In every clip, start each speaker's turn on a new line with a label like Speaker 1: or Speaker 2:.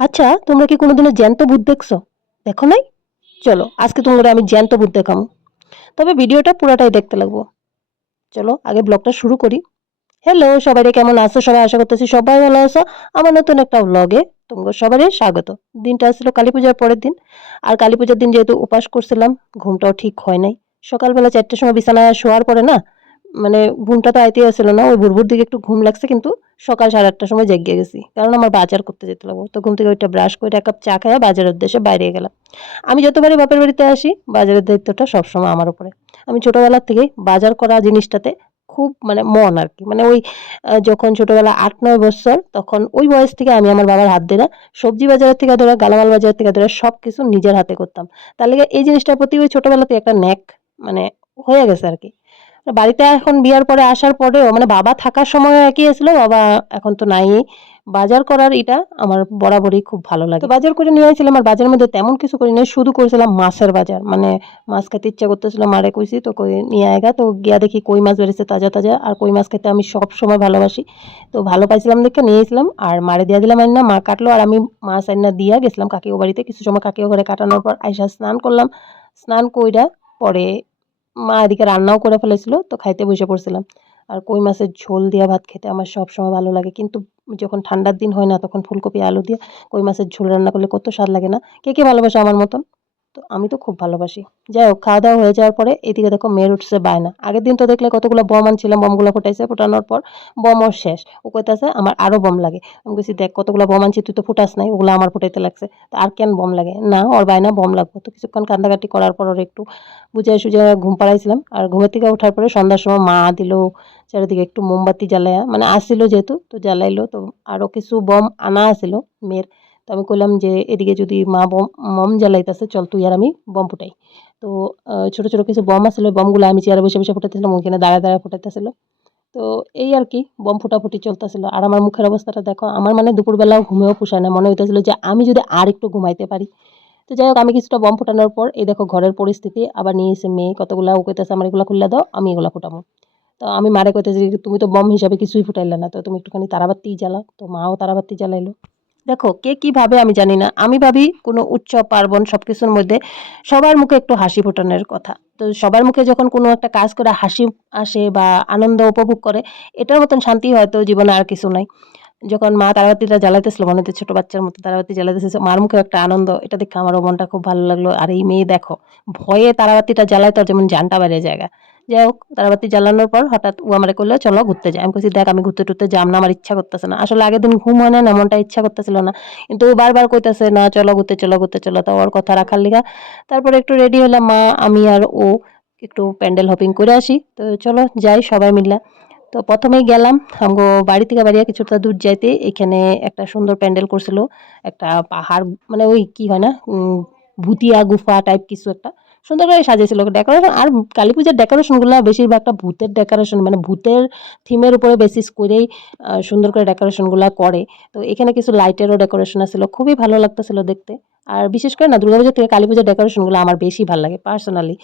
Speaker 1: আচ্ছা তোমরা কি কোনোদিনও জ্যান্ত ভূত দেখছ? দেখো নাই? চলো, আজকে তোমরা আমি জ্যান্ত ভূত দেখাম তবে ভিডিওটা পুরাটাই দেখতে লাগবো। চলো, আগে ব্লগটা শুরু করি। হ্যালো সবাই কেমন আছো? সবাই আশা করতেছি সবাই ভালো আছো। আমার নতুন একটা ব্লগে তোমাকে সবারই স্বাগত। দিনটা ছিল কালী পূজার পরের দিন। আর কালী পূজার দিন যেহেতু উপাস করছিলাম, ঘুমটাও ঠিক হয় নাই। সকালবেলা চারটের সময় বিছানায় শোয়ার পরে না মানে ঘুমটা তো আইতেই আসছিল না, ওই ভুরভুর দিকে একটু ঘুম লাগছে কিন্তু সকাল সাড়ে আটটার সময় জেগে গেছি। কারণ আমার বাজার করতে যেতে লাগবো। তো ঘুম থেকে ওইটা ব্রাশ করে এক কাপ চা খাইয়া বাজারের উদ্দেশ্যে বাইরে গেলাম। আমি যতবারই বাপের বাড়িতে আসি, বাজারের দায়িত্বটা সবসময় আমার উপরে। আমি ছোটবেলার থেকেই বাজার করা জিনিসটাতে খুব মানে মন আর কি। মানে ওই যখন ছোটবেলা আট নয় বছর, তখন ওই বয়স থেকে আমি আমার বাবার হাত ধরে সবজি বাজারের থেকে ধরে, গালামাল বাজার থেকে ধরে সব কিছু নিজের হাতে করতাম। তার লেগে এই জিনিসটার প্রতি ওই ছোটবেলাতে একটা ন্যাক মানে হয়ে গেছে আর কি। বাড়িতে এখন বিয়ার পরে আসার পরেও মানে বাবা থাকার সময় একই ছিল বাবা এখন তো নাই। বাজার করার এটা আমার বরাবরই খুব ভালো লাগে। বাজার করে নিয়ে আসছিলাম আর বাজারের মধ্যে তেমন কিছু করি না শুধু করেছিলাম মাছের বাজার। মানে মাছ খেতে ইচ্ছা করতেছিল, মারে কইছি, তো কই, নিয়ে আয়গা তো গিয়া দেখি কই মাছ বেরিয়েছে তাজা তাজা, আর কই মাছ খেতে আমি সব সময় ভালোবাসি। তো ভালো পাইছিলাম দেখে নিয়ে এসলাম আর মারে দিয়ে দিলাম আইনা, মা কাটলো, আর আমি মাছ আইনা দিয়া গেছিলাম কাকিও বাড়িতে, কিছু সময় কাকিও ঘরে কাটানোর পর আইসা স্নান করলাম। স্নান কইরা পরে মা এদিকে রান্নাও করে ফেলেছিল, তো খাইতে বসে পড়ছিলাম। আর কই মাছের ঝোল দিয়া ভাত খেতে আমার সব সময় ভালো লাগে। কিন্তু যখন ঠান্ডার দিন হয় না, তখন ফুলকপি, আলু দিয়ে কই মাছের ঝোল রান্না করলে কত স্বাদ লাগে না? কে কে ভালোবাসে আমার মতন? তো আমি তো খুব ভালোবাসি। যাই হোক, খাওয়া দাওয়া হয়ে যাওয়ার পরে এদিকে দেখো মেয়ের উঠছে বায়না। আগের দিন তো দেখলে কতগুলো বম আনছিলাম, বমগুলো ফুটাইছে, ফোটানোর পর বমও শেষ। ও কইতাছে, আমার আরও বম লাগে। আমি বলছি দেখ, কতগুলো বম আনছি, তুই তো ফুটাস নাই, ওগুলো আমার ফুটাইতে লাগছে। আর কেন বম লাগে? না, ওর বায়না বম লাগবে। তো কিছুক্ষণ কান্দাকাটি করার পর ওর একটু বুঝাই সুঝাই ঘুম পাড়াইছিলাম। আর ঘুমের থেকে ওঠার পরে সন্ধ্যার সময় মা দিল, চারিদিকে একটু মোমবাতি জ্বালায়া। মানে আসছিল যেহেতু, তো জ্বালাইলো। তো আরও কিছু বম আনা আসিল মেয়ের। তো আমি কইলাম যে এদিকে যদি মা বম, মম জ্বালাইতেছে, চল তুই আর আমি বম ফুটাই। তো ছোট ছোট কিছু বম আসলে বমগুলো আমি চেয়ারে বসে বসে ফুটাইতেছিলাম, ওইখানে দাঁড়ায় দাঁড়ায় ফুটাইতেছিল। তো এই আর কি, বম ফুটাফুটি চলতেছিল। আর আমার মুখের অবস্থাটা দেখো, আমার মানে দুপুরবেলাও ঘুমেও পোষায় না, মনে হইতেছিল যে আমি যদি আর একটু ঘুমাইতে পারি। তো যাই হোক, আমি কিছুটা বম ফুটানোর পর, এই দেখো ঘরের পরিস্থিতি, আবার নিয়ে এসে মেয়ে কতগুলা কইতেছে, আমার এগুলো খুললে দাও, আমি এগুলো ফুটাবো। তো আমি মারে কইতেছি তুমি তো বম হিসাবে কিছুই ফুটাইলে না, তো তুমি একটুখানি তারাবাতি জ্বালাও। তো মাও তারাবাতি জ্বালাইলো। দেখো, কে কি ভাবে আমি জানি না। আমি ভাবি কোনো উৎসব পার্বণ সব কিছুর মধ্যে সবার মুখে একটু হাসি ফোটানোর কথা। তো সবার মুখে যখন কোনো একটা কাজ করে হাসি আসে বা আনন্দ উপভোগ করে, এটার মতন শান্তি হয়তো জীবনে আর কিছু নাই। যখন মা তারাবাতিটা জ্বালাইতেছিল মনে হচ্ছে ছোট বাচ্চার মতো তারাবাতি জ্বালাইতেছে মার মুখে একটা আনন্দ। এটা দেখে আমারও মনটা খুব ভালো লাগল। আর এই মেয়ে দেখো, ভয়ে তারাবাতিটা জ্বালায় তোর যেমন জানটা বাইরে জায়গা যাই হোক, তারাবাতি জ্বালানোর পর হঠাৎ ও আমার করল চলো ঘুরতে যাই। আমি কইছি, দেখ, আমি ঘুরতে টুরতে যাম না, আমার ইচ্ছা করতেছে না। আসলে আগের দিন ঘুম হয় না এমনটা ইচ্ছা করতেছিল না। কিন্তু ও বারবার কইতেছে, না, চলো ঘুরতে চলো ঘুরতে, চলো। তো ওর কথা রাখার লিগা। তারপরে একটু রেডি হলাম মা, আমি আর ও একটু প্যান্ডেল হপিং করে আসি। তো চলো যাই সবাই মিললা তো প্রথমেই গেলাম, আমগো বাড়ি থেকে বাড়িয়া কিছুটা দূর যাইতে, এখানে একটা সুন্দর প্যান্ডেল করছিল। একটা পাহাড় মানে ওই কি হয় না ভুতিয়া গুফা টাইপ কিছু একটা। সুন্দর করে সাজিয়েছিল। ডেকোরেশন আর কালী পূজার ডেকোরেশনগুলো বেশিরভাগটা ভূতের ডেকোরেশন মানে ভূতের থিমের উপরে বেসিস করেই সুন্দর করে ডেকোরেশন ডেকোরেশনগুলো করে। তো এখানে কিছু লাইটেরও ডেকোরেশন আছিল, খুবই ভালো লাগতেছিল দেখতে। আর বিশেষ করে না, দুর্গাপুজোর থেকে কালী পুজোর ডেকোরেশনগুলো আমার বেশি ভালো লাগে পার্সোনালি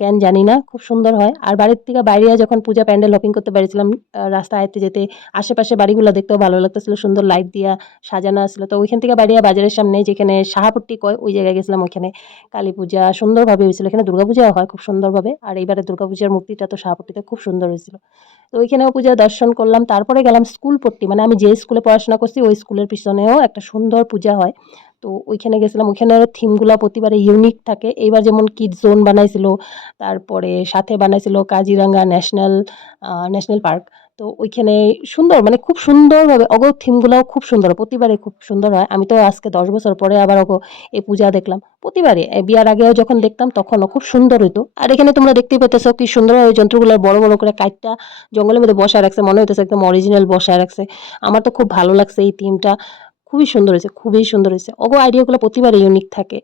Speaker 1: কেন জানি না, খুব সুন্দর হয়। আর বাড়ির থেকে বাইরে যখন পূজা প্যান্ডেল হপিং করতে বেরিয়েছিলাম রাস্তা আয়তে যেতে, আশেপাশে বাড়িগুলো দেখতেও ভালো লাগতেছিল, সুন্দর লাইট দিয়া সাজানো আসলো তো ওইখান থেকে বাড়িয়া বাজারের সামনে, যেখানে সাহাপট্টি কয়, ওই জায়গায় গেছিলাম ওইখানে। কালী পূজা সুন্দরভাবে হয়েছিল। এখানে দুর্গাপূজাও হয় খুব সুন্দরভাবে। আর এইবারে দুর্গাপূজার মূর্তিটা তো সাহাপট্টিতে খুব সুন্দর হয়েছিল। তো ওইখানেও পূজা দর্শন করলাম। তারপরে গেলাম স্কুল পট্টি। মানে আমি যে স্কুলে পড়াশোনা করছি, ওই স্কুলের পিছনেও একটা সুন্দর পূজা হয়। তো ওইখানে গেছিলাম। ওইখানের থিমগুলো প্রতিবারে ইউনিক থাকে। এইবার যেমন কিড জোন বানাইছিল, তারপরে সাথে বানাইছিল কাজিরাঙ্গা ন্যাশনাল ন্যাশনাল পার্ক তো ওইখানে সুন্দর মানে খুব সুন্দরভাবে অগ থিমগুলোও খুব সুন্দর, প্রতিবারে খুব সুন্দর হয়। আমি তো আজকে দশ বছর পরে আবার অগ এই পূজা দেখলাম। প্রতিবারে বিয়ার আগেও যখন দেখতাম তখনও খুব সুন্দর হইতো। আর এখানে তোমরা দেখতেই পেতেছো কি সুন্দর ওই যন্ত্রগুলো বড় বড় করে কাঠটা জঙ্গলের মধ্যে বসায় রাখছে, মনে হইতেছে একদম অরিজিনাল বসায় রাখছে। আমার তো খুব ভালো লাগছে এই থিমটা খুবই সুন্দর হয়েছে, খুবই সুন্দর হয়েছে। ওগো আইডিয়াগুলো প্রতিবারে ইউনিক থাকে।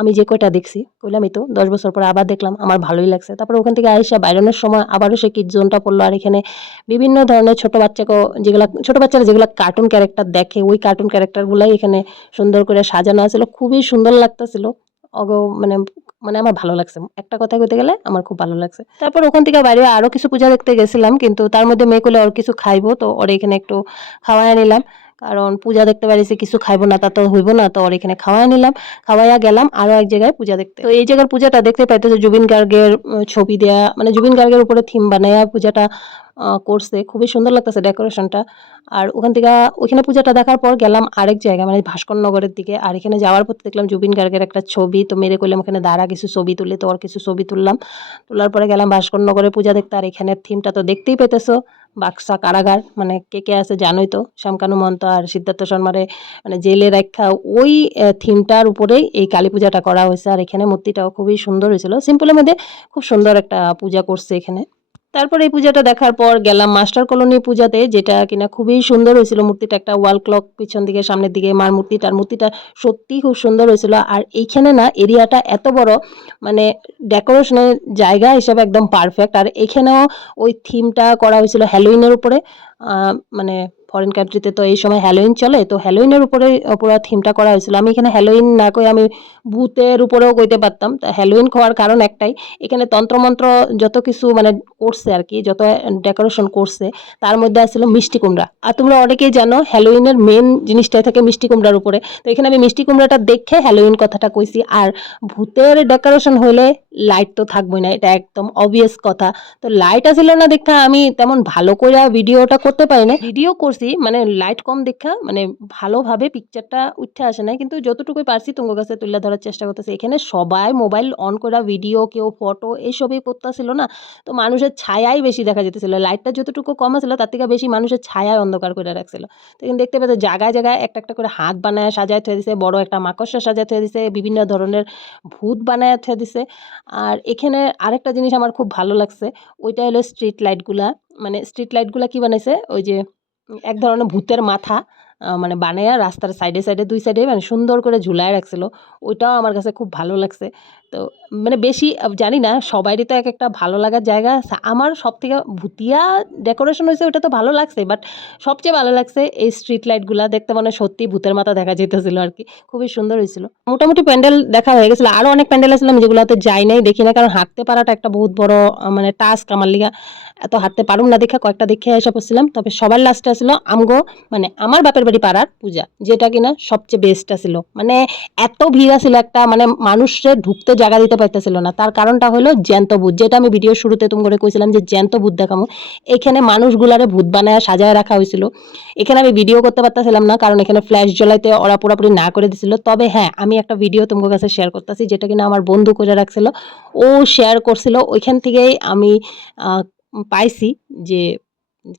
Speaker 1: আমি যে কয়টা দেখছি কইলামই তো, দশ বছর পরে আবার দেখলাম, আমার ভালোই লাগছে। তারপরে ওখান থেকে আইসা বাইরনের সময় আবারও সে কিড জোনটা পড়ল, আর এখানে বিভিন্ন ধরনের ছোট বাচ্চাকে যেগুলা, ছোট বাচ্চারা যেগুলো কার্টুন ক্যারেক্টার দেখে, ওই কার্টুন ক্যারেক্টারগুলাই এখানে সুন্দর করে সাজানো আছিল, খুবই সুন্দর লাগতেছিল। অগ মানে মানে আমার ভালো লাগছে। একটা কথা কইতে গেলে আমার খুব ভালো লাগছে। তারপর ওখান থেকে বাইরে আরও কিছু পূজা দেখতে গেছিলাম, কিন্তু তার মধ্যে মেয়ে করলে ওর কিছু খাইবো, তো ওর এখানে একটু খাওয়াই নিলাম। কারণ পূজা দেখতে পারিছি কিছু খাইবো না, তা তো হইব না, তো এখানে খাওয়াই নিলাম। খাওয়াইয়া গেলাম, আরও এক জায়গায় পূজা দেখতে। তো এই জায়গার পূজাটা দেখতে পাইতেছে জুবিন গার্গের ছবি দেয়া মানে জুবিন গার্গের উপরে থিম বানাইয়া পূজাটা করছে। খুবই সুন্দর লাগতেছে ডেকোরেশনটা আর ওখান থেকে ওইখানে পূজাটা দেখার পর গেলাম আরেক জায়গায় মানে ভাস্কর নগরের দিকে। আর এখানে যাওয়ার পর দেখলাম জুবিন গার্গের একটা ছবি। তো মেরে করলাম ওখানে দাঁড়া, কিছু ছবি তুলে, তো ওর কিছু ছবি তুললাম। তোলার পরে গেলাম ভাস্কর নগরে পূজা দেখতে। আর এখানে থিমটা তো দেখতেই পেতেছো, বাক্সা কারাগার মানে কে কে আছে জানোই তো, শ্যামকানু মন্ত আর সিদ্ধার্থ শর্মারে মানে জেলে রাখা ওই থিমটার উপরেই এই কালী পূজাটা করা হয়েছে। আর এখানে মূর্তিটাও খুবই সুন্দর হয়েছিল। সিম্পলের মধ্যে খুব সুন্দর একটা পূজা করছে এখানে। তারপর এই পূজাটা দেখার পর গেলাম মাস্টার কলোনি পূজাতে, যেটা কিনা খুবই সুন্দর হয়েছিল। মূর্তিটা একটা ওয়াল ক্লক পিছন দিকে, সামনের দিকে, মার মূর্তিটার মূর্তিটা সত্যিই খুব সুন্দর হয়েছিল। আর এইখানে না, এরিয়াটা এত বড় মানে ডেকোরেশনের জায়গা হিসাবে একদম পারফেক্ট আর এখানেও ওই থিমটা করা হয়েছিল হ্যালোইনের উপরে। মানে ফরেন কান্ট্রিতে তো এই সময় হ্যালোইন চলে, তো হ্যালোইনের উপরে পুরো থিমটা করা হয়েছিল। আমি এখানে হ্যালোইন না কই আমি ভূতের উপরেও কইতে পারতাম। তা হ্যালোইন খাওয়ার কারণ একটাই, এখানে তন্ত্রমন্ত্র যত কিছু মানে করছে আর কি, যত ডেকোরেশন করছে, তার মধ্যে আসছিল মিষ্টি কুমড়া। আর তোমরা অনেকেই জানো হ্যালোইনের মেন জিনিসটাই থাকে মিষ্টি কুমড়ার উপরে। তো এখানে আমি মিষ্টি কুমড়াটা দেখে হ্যালোইন কথাটা কইছি। আর ভূতের ডেকোরেশন হইলে লাইট তো থাকবেই না, এটা একদম অবভিয়াস কথা। তো লাইট আসিল না দেখা, আমি তেমন ভালো করে ভিডিওটা করতে পারি না ভিডিও করছি মানে লাইট কম দেখা মানে ভালোভাবে পিকচারটা উঠে আসে না কিন্তু যতটুকুই পারছি তোমার কাছে তুলে ধরার চেষ্টা করতেছি। এখানে সবাই মোবাইল অন করা ভিডিও কেউ ফটো এইসবই করতেছিল না, তো মানুষের ছায়াই বেশি দেখা যেতেছিল। লাইটটা যতটুকু কম ছিল তার থেকে বেশি মানুষের ছায়ায় অন্ধকার করে রাখছিল। তো কিন্তু দেখতে পাচ্ছি, জায়গায় জায়গায় একটা একটা করে হাত বানায় সাজায় থয়ে দিছে, বড় একটা মাকড়সা সাজায় থয়ে দিছে, বিভিন্ন ধরনের ভূত বানায় থয়ে দিছে। আর এখানে আরেকটা জিনিস আমার খুব ভালো লাগছে, ওইটা হলো স্ট্রিট লাইটগুলা মানে স্ট্রিট লাইটগুলা কি বানাইছে? ওই যে এক ধরনের ভূতের মাথা মানে বানায়া রাস্তার সাইডে সাইডে দুই সাইডে মানে সুন্দর করে ঝুলায় রাখছিল। ওইটাও আমার কাছে খুব ভালো লাগছে। তো মানে বেশি জানি না সবারই তো এক একটা ভালো লাগার জায়গা আছে। আমার সব থেকে ভুতিয়া ডেকোরেশন হয়েছে ওটা তো ভালো লাগছে বাট সবচেয়ে ভালো লাগছে এই স্ট্রিট লাইটগুলা দেখতে মানে সত্যি ভূতের মাথা দেখা যেতেছিল আর কি। খুবই সুন্দর হয়েছিল মোটামুটি প্যান্ডেল দেখা হয়ে গেছিল। আরও অনেক প্যান্ডেল আসলাম যেগুলোতে যাই নাই, দেখি না, কারণ হাঁটতে পারাটা একটা বহুত বড় মানে টাস্ক আমার লিগা। এত হাঁটতে পারুম না দেখা কয়েকটা দেখে এসে পড়ছিলাম। তবে সবার লাস্টে আসলো আমগো মানে আমার বাপের বাড়ি পাড়ার পূজা, যেটা কিনা সবচেয়ে বেস্ট ছিল। মানে এত ভিড় ছিল একটা মানে মানুষের ঢুকতে জায়গা দিতে পারতেছিল না। তার কারণটা হলো জ্যান্ত ভূত। যেটা আমি ভিডিও শুরুতে তুমি করে কইছিলাম যে জ্যান্ত ভূত দেখামো। এখানে মানুষগুলারে ভূত বানায় সাজায় রাখা হয়েছিল এখানে আমি ভিডিও করতে পারতেছিলাম না, কারণ এখানে ফ্ল্যাশ জ্বলাইতে ওরা পুরোপুরি না করে দিছিল। তবে হ্যাঁ আমি একটা ভিডিও তোমার কাছে শেয়ার করতেছি, যেটা কিনা আমার বন্ধু করে রাখছিল। ও শেয়ার করছিল, ওইখান থেকেই আমি পাইছি যে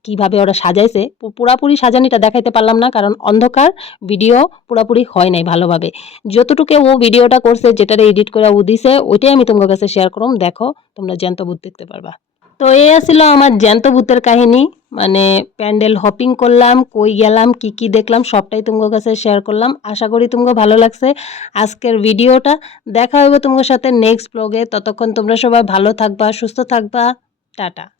Speaker 1: কীভাবে ওরা সাজাইছে পুরাপুরি সাজানিটা দেখাইতে পারলাম না, কারণ অন্ধকার ভিডিও পুরাপুরি হয় নাই ভালোভাবে। যতটুকু ও ভিডিওটা করছে, যেটারে এডিট করে ও দিছে, ওইটাই আমি তোমার কাছে শেয়ার করুম। দেখো, তোমরা জ্যান্ত ভূত দেখতে পারবা। তো এই ছিল আমার জ্যান্ত ভূতের কাহিনী। মানে প্যান্ডেল হপিং করলাম, কই গেলাম, কি কি দেখলাম, সবটাই তোমার কাছে শেয়ার করলাম। আশা করি তোমাকে ভালো লাগছে আজকের ভিডিওটা দেখা হবে তোমার সাথে নেক্সট ব্লগে ততক্ষণ তোমরা সবাই ভালো থাকবা, সুস্থ থাকবা। টাটা।